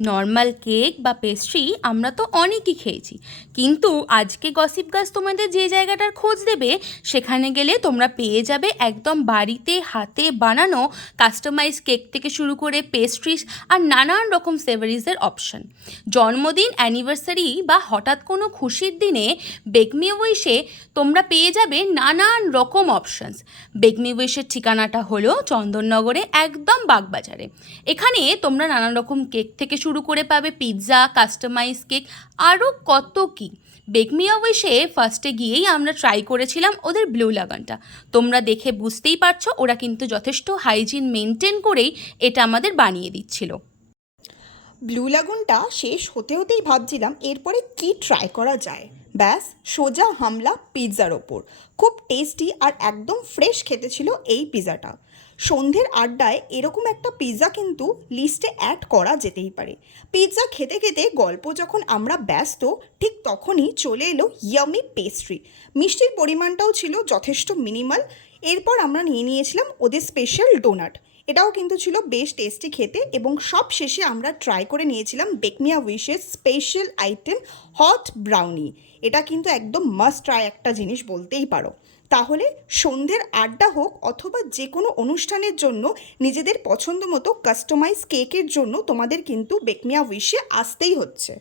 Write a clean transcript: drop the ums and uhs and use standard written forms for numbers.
Normal cake বা pastry আমরা তো অনেকই খেয়েছি, কিন্তু আজকে গসিপ গাছ তোমাদের যে জায়গাটার খোঁজ দেবে সেখানে গেলে তোমরা পেয়ে যাবে একদম বাড়িতে হাতে বানানো কাস্টমাইজ কেক থেকে শুরু করে পেস্ট্রিজ আর নানান রকম সেভারিজের অপশন। জন্মদিন, অ্যানিভার্সারি বা হঠাৎ কোনো খুশির দিনে বেকমি উইশে তোমরা পেয়ে যাবে নানান রকম অপশনস। বেকমি উইশের ঠিকানাটা হলো চন্দননগরে, একদম বাগবাজারে। এখানে তোমরা নানান রকম কেক থেকে শুরু করে পাবে পিৎজা, কাস্টমাইজ কেক, আরও কত কী। বেকমিয়া উইশে ফার্স্টে গিয়েই আমরা ট্রাই করেছিলাম ওদের ব্লু লাগানটা। তোমরা দেখে বুঝতেই পারছো ওরা কিন্তু যথেষ্ট হাইজিন মেনটেন করেই এটা আমাদের বানিয়ে দিচ্ছিল। ব্লু লাগুনটা শেষ হতে হতেই ভাবছিলাম এরপরে কি ট্রাই করা যায়। ব্যাস সোজা হামলা পিৎজার ওপর। খুব টেস্টি আর একদম ফ্রেশ খেতে ছিল এই পিৎজাটা। সন্ধ্যের আড্ডায় এরকম একটা পিৎজা কিন্তু লিস্টে অ্যাড করা যেতেই পারে। পিৎজা খেতে খেতে গল্প যখন আমরা ব্যস্ত, ঠিক তখনই চলে এলো ইয়ামি পেস্ট্রি। মিষ্টির পরিমাণটাও ছিল যথেষ্ট মিনিমাল। এরপর আমরা নিয়েছিলাম ওদের স্পেশাল ডোনাট। এটাও কিন্তু ছিল বেশ টেস্টি খেতে। এবং সব শেষে আমরা ট্রাই করে নিয়েছিলাম বেকমিয়া উইশের স্পেশাল আইটেম হট ব্রাউনি। এটা কিন্তু একদম মাস্ট ট্রাই একটা জিনিস বলতেই পারো। তাহলে সন্ধ্যের আড্ডা হোক অথবা যে কোনো অনুষ্ঠানের জন্য নিজেদের পছন্দ মতো কাস্টমাইজ কেকের জন্য তোমাদের কিন্তু বেকমিয়া উইশে আসতেই হচ্ছে।